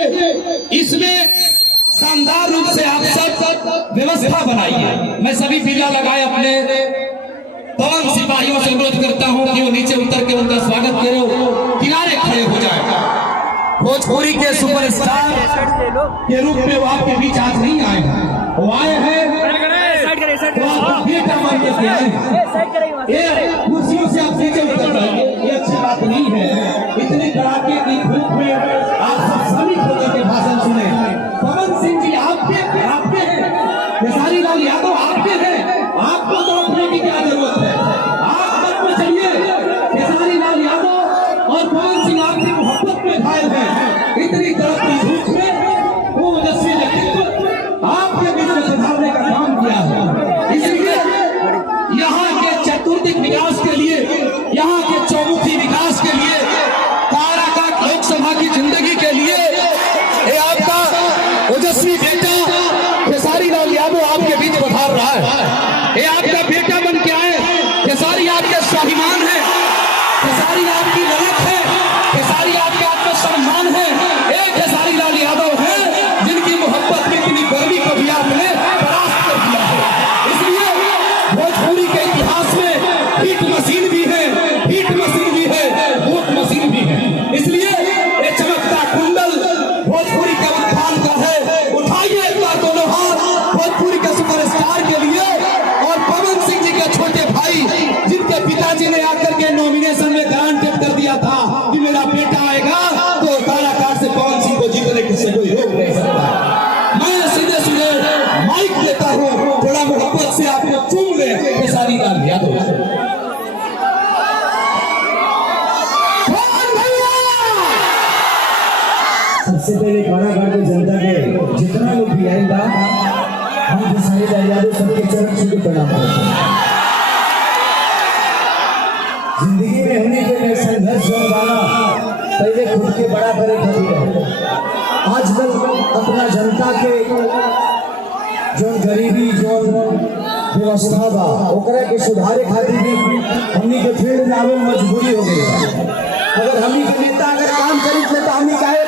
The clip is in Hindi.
इसमें शानदार रूप से आप सब व्यवस्था बनाइए। मैं सभी पीला लगाए अपने तमाम सिपाहियों से अनुरोध करता हूं कि वो नीचे उतर के उनका स्वागत करें, किनारे खड़े हो जाए। भोजपुरी के सुपरस्टार के रूप में वो आपके बीच आज नहीं आए हैं, वो आए हैं तो आपका बेटा मान के आए हैं। ये कुर्सियों से आप नीचे उतर जाएंगे, ये अच्छी बात नहीं है। इतने कड़ाके की धूप में आप सब श्रमिक होकर के भाषण सुने। पवन सिंह जी आपके हैं, खेसारी लाल यादव आपके हैं, आपको तो अपने की क्या जरूरत है? आप मत में चलिए। खेसारी लाल यादव और पवन सिंह आपकी मोहब्बत में घायल हैं। इतनी कड़की धूप में वो ओजस्वी व्यक्तित्व आपके बीच में सुधारने का काम किया है। इसलिए यहाँ के चतुर्दिक विकास के लिए, यहाँ के चौमुखी विकास के लिए, काराकाट लोकसभा की जिंदगी के लिए ये आपका ओजस्वी बेटा खेसारी लाल यादव आपके बीच पधार रहा है। ये आपका बेटा बन के आए। खेसारी आपके स्वाभिमान है, खेसारी आपकी ललक है, खेसारी आपके आत्मसम्मान है। एक खेसारी लाल यादव है जिनकी मोहब्बत में इतनी गर्मी को भी आपने परास्त कर दिया है। इसलिए भोजपुरी के इतिहास में हिट मशीन भी है, हिट मशीन भी है, वोट मशीन भी है। इसलिए ये चमकता कुंडल भोजपुरी के उत्थान का है। उठाइए एक बार दोनों हाथ भोजपुरी के सुपरस्टार के लिए और पवन सिंह जी के छोटे भाई जिनके पिताजी ने आकर के नॉमिनेशन में गारंटी कर दिया था कि मेरा बेटा आएगा तो काराकाट से पवन सिंह को जीतने से कोई रोक नहीं सकता। मैं सीधे सीधे माइक देता हूँ, थोड़ा मोहब्बत से आपको चूम ले खेसारी लाल यादव। सबसे पहले कारागार की जनता के जितना लोग भी आएगा, हम खेसारी लाल यादव सबके चरण छू के प्रणाम करते हैं। जिंदगी में हमने जो संघर्ष वाला पहले खुद के बड़ा करे खातिर आजकल अपना जनता के जो गरीबी जो व्यवस्था बा ओकरा के सुधारे खातिर भी हमनी के फील्ड में आवे मजबूरी हो गई। अगर हमनी के नेता अगर काम करी तो हमनी काहे